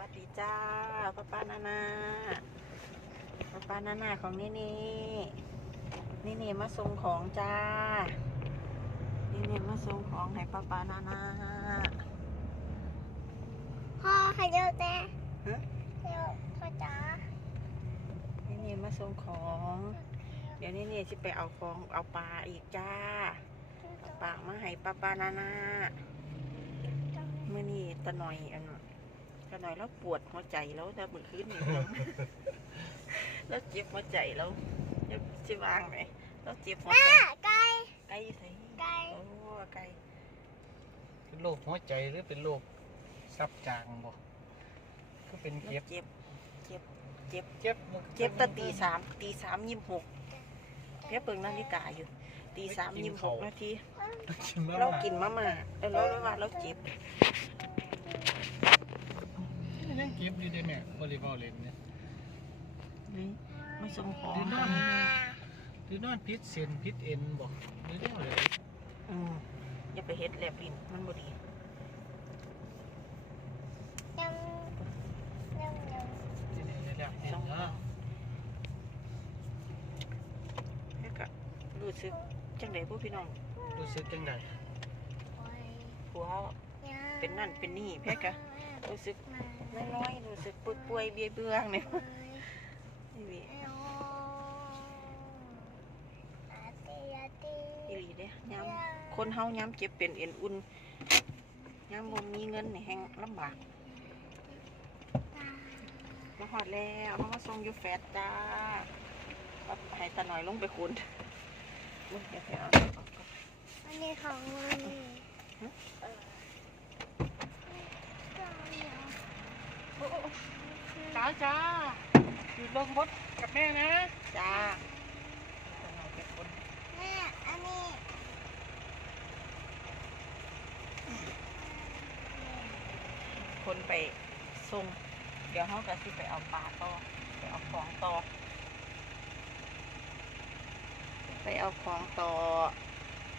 วัสดีจ้าป้าป้านานาป้าป้านานาของนี่นี่นี่นี่มาส่งของจ้า นี่นี่มาส่งของให้ป้าป้านานาพ่อให้เร็วแต่ฮะเร็วพ่อจ๋านี่นี่มาส่งของ เดี๋ยวนี่นี่จะไปเอาของเอาปลาอีกจ้าเอาปลามาให้ป้าป้านานาเมื่อนี่ตะหน่อยอันตะ หน่อยแล้วปวดหัวใจแล้วแต่เมื่อคืนนี่แล้วเจ็บหัวใจแล้วจะจะวางไหมแล้วเจ็บหัวแม่ใจไก่ไก่ใส่ไก่โอ้ไก่เป็นโรคหัวใจหรือเป็นโรคซับจางบ่ก็เป็นแล้วเจ็บเจ็บเจ็บเจ็บเจ็บมันเจ็บตั้งตีสามตีสามยี่สิบหกเพียเปิงนาฬิกาอยู่ตีสามยี่สิบหกนาทีกินมเรากินมาม่าแล้วเราเลยว่าเราเจ็บยังเจ็บอยู่เด้แม่บริบอลเล่นเนี่ยนี่มาส่งของหรือนอนหรือนอนพิษเส้นพิษเอ็นบ่หรือเรื่องอะไรอืมอย่าไปเฮ็ดแลบลิ้นมันบ่ดียำยำยำนี่นี่แล้วเห็นส่งขแล้อวงแล้วก็รู้สึกจังไดผู้พี่น้องรู้สึกจังไดโอ้ยผัวยำเป็นนั่นเป็นนี่เพียกะรู้สึก น้อยๆรู้สึกป่วยๆเบี้ยเบื้องเนี่ยนี่อาตีอาตีอีหลีเด้ยามคนเฮายามเจ็บเป็นเอ็นอุ่นยามบ่มีเงินนี่แฮงลำบากมาฮอดแล้วเขามาส่งอยู่แฟดจ้าเอาให้ตาหน่อยลงไปคุณมึงอย่าไปเอาออกก่อนอันนี้ของมันฮะเออ จ้าจ้าอยู่ลงรถกับแม่นะ จ้าตาหน่อยไปคุณแม่อันนี้คนไปส่งเดี๋ยวเขาก็สิไปเอาปลาต่อ ไปเอาของต่อ ไปเอาของต่อ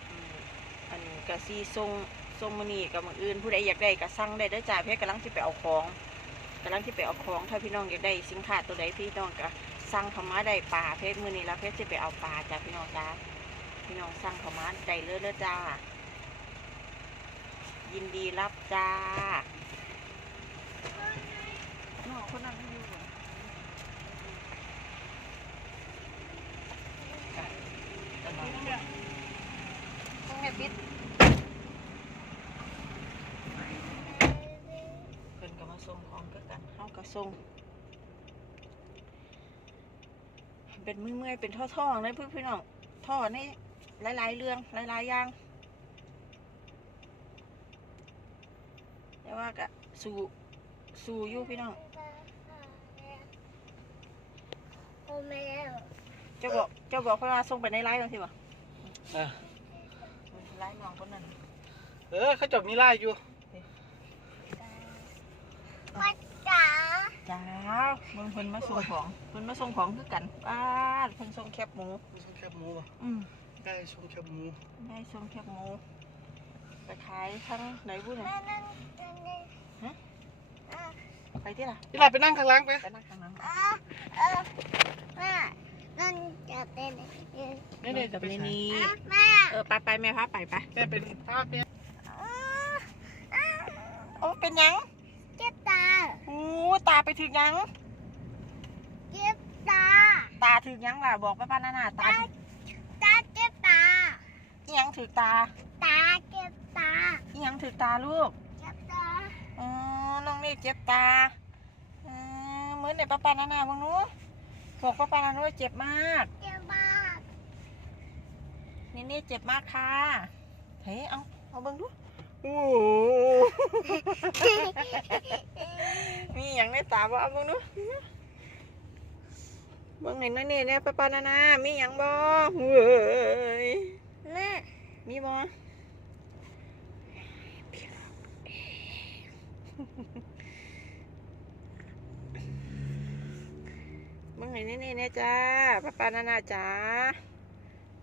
อืมอันกะซีส่งส่งมานี่กับมืออื่นผู้ใดอยากได้ก็สั่งได้เด้อจ้าเพื่อกำลังที่ไปเอาของ กำลังที่ไปเอาของถ้าพี่น้องอยากได้สินค้าตัวใดพี่น้องก็สั่งเข้ามาได้ปลาเพชรมือนี้แล้วเพชรจะไปเอาปลาจ้าพี่น้องจ้าพี่น้องสั่งเข้ามาได้เลยเด้อจ้า ยินดีรับจ้าน้องคนนั้นไม่อยู่เหรอจ้ะตลอดต้องแม่ปิดเพิ่นก็มา ส่งของคือกันเฮาก็ส่งเป็นเมื่อยๆเป็นท่อๆเลยเพื่อนพี่น้องท่อนี่หลาย ๆ เรื่องหลายๆอย่างแต่ว่าก็สู้สู้อยู่พี่น้องโอ้แม่เจ้าบอกเจ้าบอกเพิ่นว่าส่งไปในไลน์จังซี่บ่อะไลน์น้องคนนั้นเออเขาจบมีไล่อยู่ พ่อจ๋าจ้าเบิ่งเพิ่นมาส่งของเพิ่นมาส่งของคือกันป้าดเพิ่นส่งแคบหมูชงแคบหมูบ่อืมได้ชงแคบหมูได้ส่งแคบหมูไปขายทั้งไหนบุ่นแม่นั่นนั่นนี่ฮะอะไปที่ล่ะนี่ล่ะไปนั่งข้างหล่างไปไปนั่งข้างหลัง อะเออแม่นั่นจะเป็นอะนี่นี่กัจะบไปนี่ใส่นี่แม่เออไปไปแม่พาไปไปแม่เป็นภาพเนี่ย อะอะ โอ้เป็นหยังเจ็บตาโอ้ตาไปถึงหยัง เจ็บตา ตาถึงหยังล่ะบอกป้าป้านานาตาตาถึงตาเจ็บตาอิหยังถึงตาตาเจ็บตาอิหยังถึงตาลูกเจ็บตาอ๋อน้องเมฆเจ็บตาเออเหมือนในป้าปานานาบ้างนู้บอกป้าปานานาว่าเจ็บมากเจ็บมากนี่นี่เจ็บมากค่ะเฮ้ยเอาเอาเบิ่งดูโอ้ มีอย่างในตาบ่เอาเบิ่งดูเบิ่งเห็นนะนี่เนี่ยป้าปานานามีอย่างบ่เว้ยแม่มีบ่เบิ่งเห็นนี่นี่เนี่ยจ้าป้าปานานาจ้า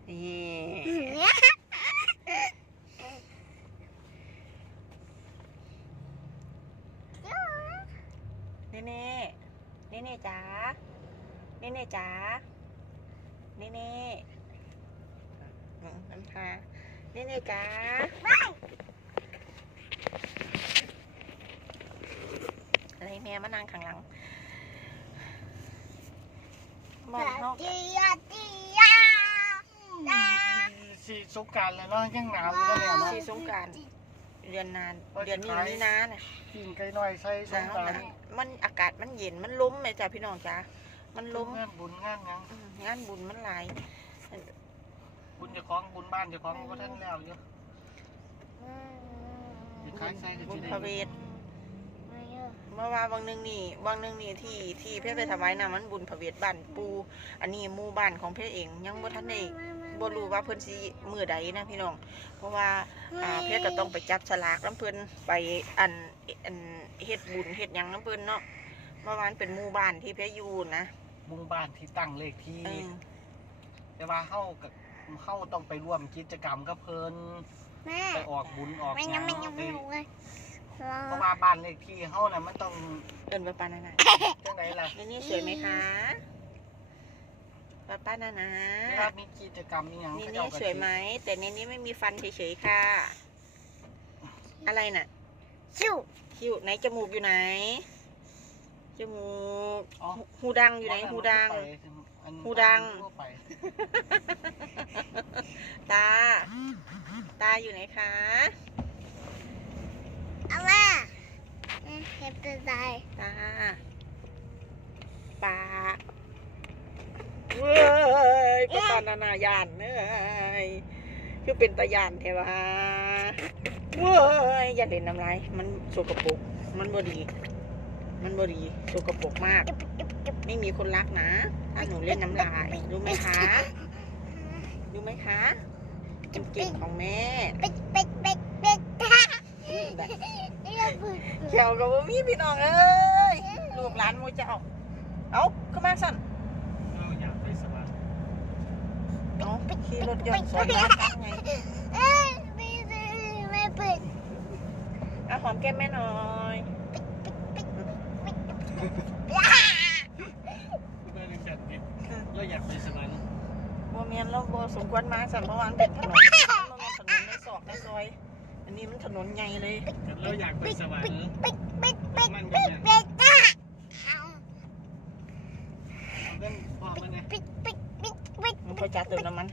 นี่ เนี่ย นี่นี่ นี่นี่จ๋านี่นี่จ๋านี่นี่อืมน้ำตานี่นี่จ๋าอะไรแม่มานั่งข้างหลังมองนอกจียาจียาจ้าสีสงกรารแล้วเนาะยังหนาวอยู่แล้วเนี่ยเนาะสีสงกราร เดือนนานเดือนนี้นี่นะน่ะกินไก่น้อยใส่สหงนาวกรารนะมันอากาศมันเย็นมันล้มไหมจ้ะพี่น้องจ้ะมันล้มงานบุญงานหยังอืมงานบุญมันหลายบุญเจะคล้าของบุญบ้านเจะคล้าของก็ท่านแล้วอยู่สิขายไส้ก็บุสิญได้ พระเวท เมื่อว่าวังหนึงนี่วังหนึงนี่ที่ที่เพชรไปถวายน้ำมันบุญพระเวทบ้านปู อันนี้หมู่บ้านของเพชรเอง ยังบ่ทันได้ บ่รู้ว่าเพิ่นสิมื้อใดนะพี่น้อง เพราะว่าอ่าเพชรก็ต้องไปจับฉลากน้ำเพิ่นไปอันอันเฮ็ดบุญเฮ็ดหยังน้ำเพิ่นเนาะเมื่อวานเป็นหมู่บ้านที่เพชรอยู่นะหมุ่งบ้านที่ตั้งเลขที่ เออแต่ว่าเฮากับเฮาต้องไปร่วมกิจกรรมกับเพิ่นแม่ไปออกบุญออกไม่หยัยังงไม่ยังไม่รู้เลยเพราะว่าบ้านเลขที่เฮาน่ะมันต้องเอิ้นว่าปานานาจังไดล่ะนี่นี่สวยไหมคะ ป้าป้านานาเวลามีกิจกรรมอีหยังนี่เขานี่เจ้าก็สวยไหม แต่ในนี้ไม่มีฟันเฉยๆค่ะ อะไรน่ะชิวคิ้วไหนจมูกอยู่ไหน จมูกอ๋อหูดังอยู่ไหน หูดังอันหูดังทั่วไปตา ตาอยู่ไหนคะเอามาเก็บตัวใจตา ปากเว้ยป้าป้า นานายานเอ้ยคือเป็นตายานแท้วะเว้ยอย่าเล่นน้ำลายมันสกปรกมันบดี มันบดีสกปรกมาก ไม่มีคนรักนะถ้าหนูเล่นน้ำลายรู้ไหมคะรู้ไหมคะจเก่งของแม่เป็ดเป็ดเป็ดเป็ดท่าแบบเรียกบึ้งเขียวกับมีพี่น้องเอ้ยลูกหลานโมเจ้าเอาขึ้นมาสั่น เราอยากไปสวรรค์ เอา ขี่รถยนต์สวนมากันไงเอ้ยไม่ไม่เปิดเอาหอมแก้มแม่หน่อยเพื่อนจัดนิดเราอยากไปสวรรค์โมเมียนเราโบสมควรมาสันเพราะวันเป็นถนนมันเป็นถนนในซอกในซอย อันนี้มันถนนใหญ่เลยเราอยากไปสวรรค์ป็ดเป็ดเป็ดมันเป็กันดนะเป็ดท่าเรื่องพอมันไง เป็ดเป็ดเป็ดเป็ดมันก็จะเติมน้ำมัน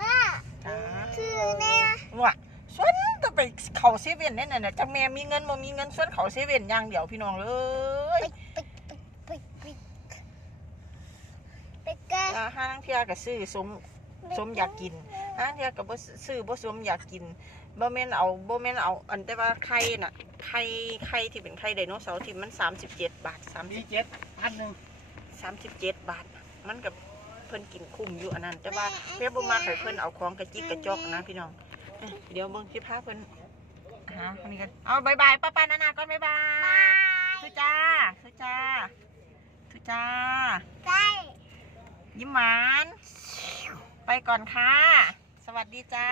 ว่าจ้าคือเนี่ยว่ะส่วนต้องไปเขาเซเว่นแน่น่ะจังแม่มีเงินบ่มีเงินส่วนเขาเซเว่นอย่างเดียวพี่น้องเลยเป็ดเป็ดเป็ดเป็ดแกอ่าห้างเที่ยก็ซื้อสมสมอยากกินห้างเที่ยก็บ่ซื้อบ่สมอยากกินบ่แม่นเอาบ่แม่นเอา อันแต่ว่าไข่น่ะไข่ไข่ที่เป็นไข่ไดโนเสาร์ที่มัน37บาทมี30เจ็ดพันหนึ่ง37บาท มันกับเพิ่นกินคุ้มอยู่อันนั้น แต่ว่าเพิ่นบ่มาให้เพิ่นเอาของกระจิกกระจอกนะพี่น้องเอ้ยเดี๋ยวเบิ่งสิพาเพิ่นหาอันนี้กันเอาบายบายป้าป้านานาก่อนบายบายทุจ้าทุจ้าทุจ้าใช่ยิ้มหวานไปก่อนค่ะ สวัสดีจ้า